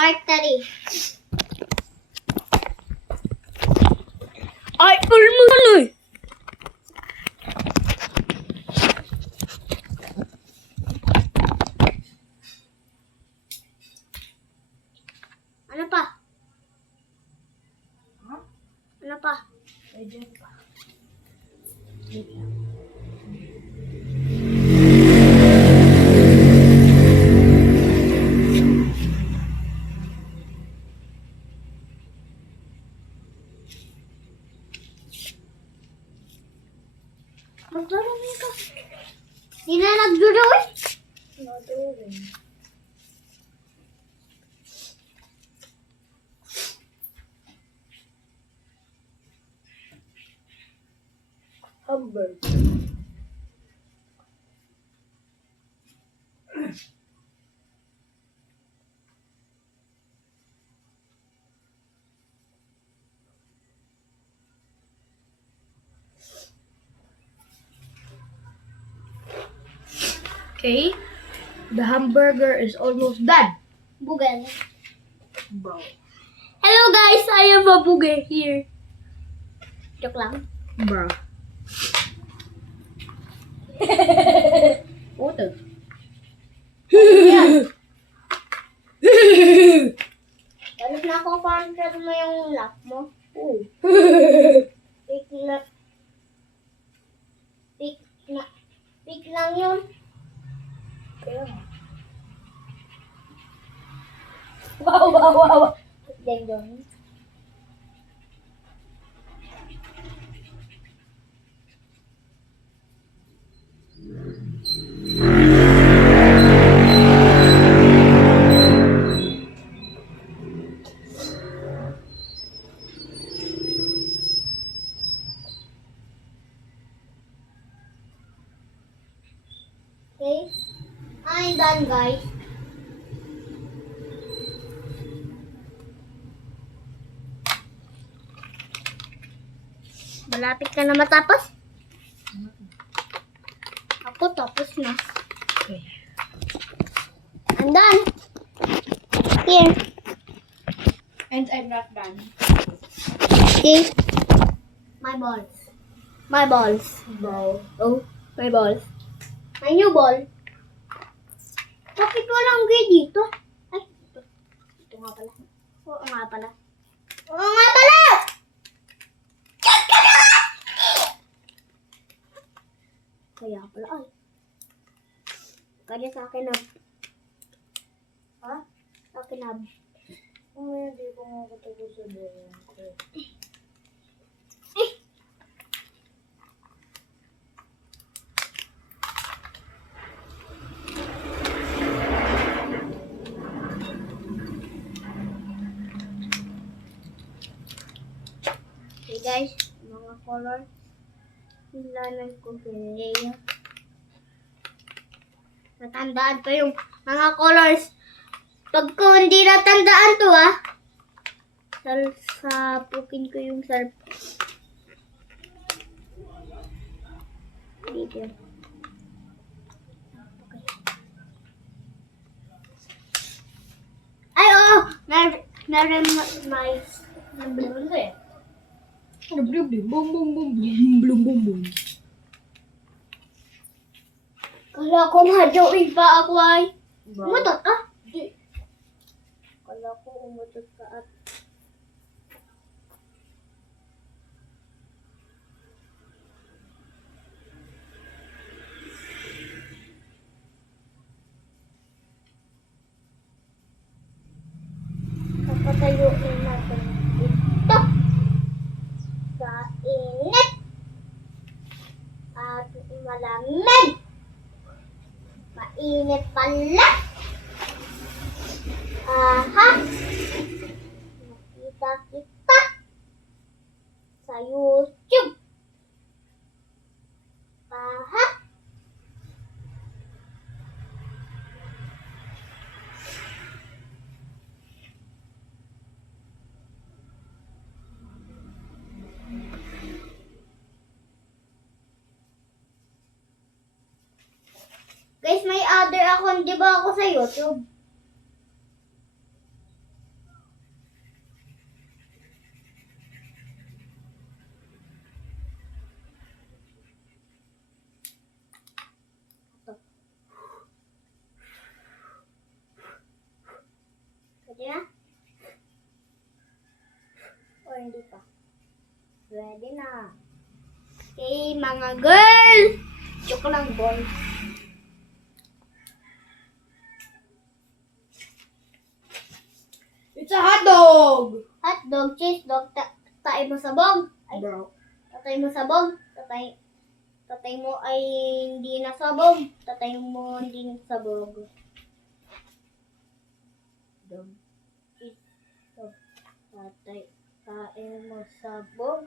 Part 3. Ay, almost ano eh. Ano pa? Huh? Ano pa? Medyo pa. Magdurumi ka. Hindi na nagdurumi. Nadurumi. Hamburg. Okay. The hamburger is almost done. Bugal. Bro. Hello guys, I have a booger here. Joke lang. Bro. Water. Alis na ako kung mo yung lap mo. Oh. Pick na. Pick na. Pick lang yun. Kaya nga. Wow. Deng dong. Okay. I'm done, guys. Malapit ka na matapos? Ako tapos na. Okay. I'm done. Here. And I'm not done. Okay. My balls. My balls. Bro. Oh, my balls. My new ball. Bakit walang gay dito? Ay, ito. Ito nga pala. Oo nga pala. Oo nga pala! Kaya pala ay. Kaya sa akin na. Ha? Sa akin na. Hindi ko nga katapos sa doon. Okay guys, mga color. Nilanan ko kaya. Natandaan pa yung mga colors. Pag ko hindi natandaan to sapukin ko yung sarp. Dito. Ay, oo! Na-remind. Ano ba eh? Boom. Kala ko ma-join pa ako ay. Umutot ka? Hindi. Kala ko umutot ka at papatayuin natin ito sa init at malamig. Mainit pala. Aha. Nakita kita sa YouTube. Aha. Guys, may other account, di ba ako sa YouTube? hindi pa. Ready na. Okay, mga girl! Joke lang, boy. It's a hot dog! Hotdog, cheese dog, tatay mo sabog. Ay, Bro. tatay mo sabog. Tatay mo ay hindi nasabog. Tatay mo hindi nasabog. Dog, cheese dog, tatay mo sabog.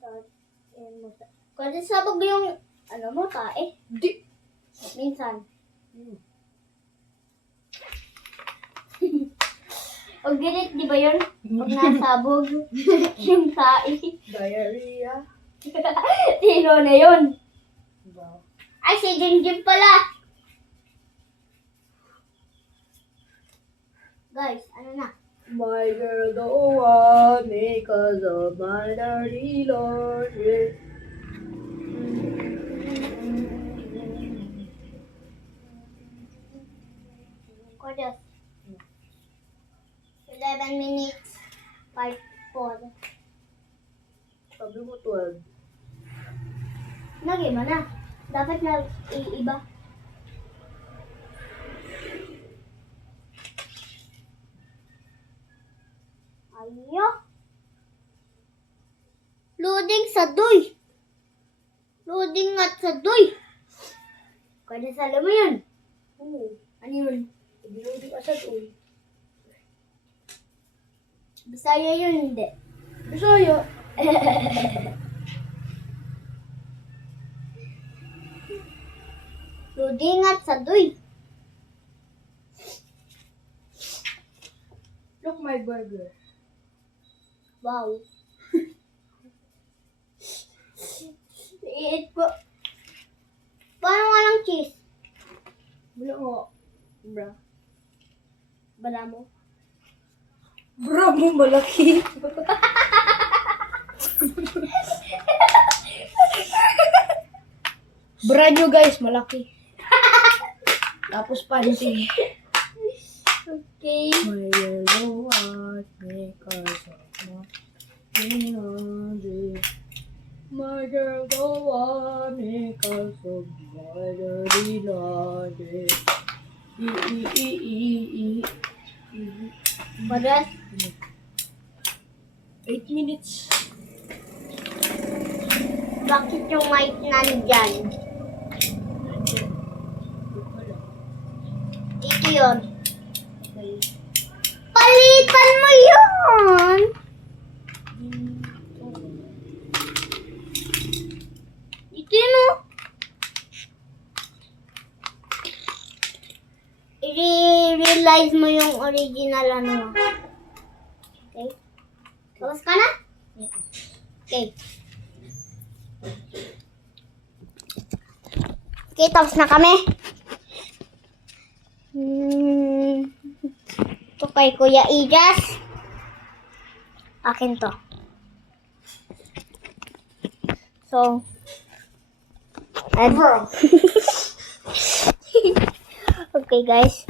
Tatay mo sabog. Kasi sabog yung, ano mo, tae. Di. Minsan. O ginit, di ba yun? Pag nasabog, yung tae. Diarrhea. Sino na yun? Bro. Ay, si Jinjin pala. Guys, ano na? My girl don't want me cause of my dirty laundry. Gorgeous. 11 minutes. 5-4. Sabi mo 12. Lagi mo na. Dapat na iiba. Ayo. Loading sa doy. Loading at sa doy. Kaya sa alam mo yun. Oo. Ano yun? Loading asad, uy. Bisaya yun, hindi. Bisaya. Loading at sa doy. Look my burger. Wow. Iit ko. Paano walang cheese? Wala nga. Bra. Bala mo? Bro mo malaki. Bra nyo guys, malaki. Tapos panty. Okay. My yellow heart because of my laundry. My girl don't want me cause of my dirty laundry. Bagas. 8 minutes. Bakit yung mic nandyan? Dito yun. Okay. Palitan mo yun! Dito yun o. I-realize mo yung original ano mo. Okay? Tapos ka na? Okay. Okay, tapos na kami. Ito kay Kuya Ijas. Akin to. So, okay guys.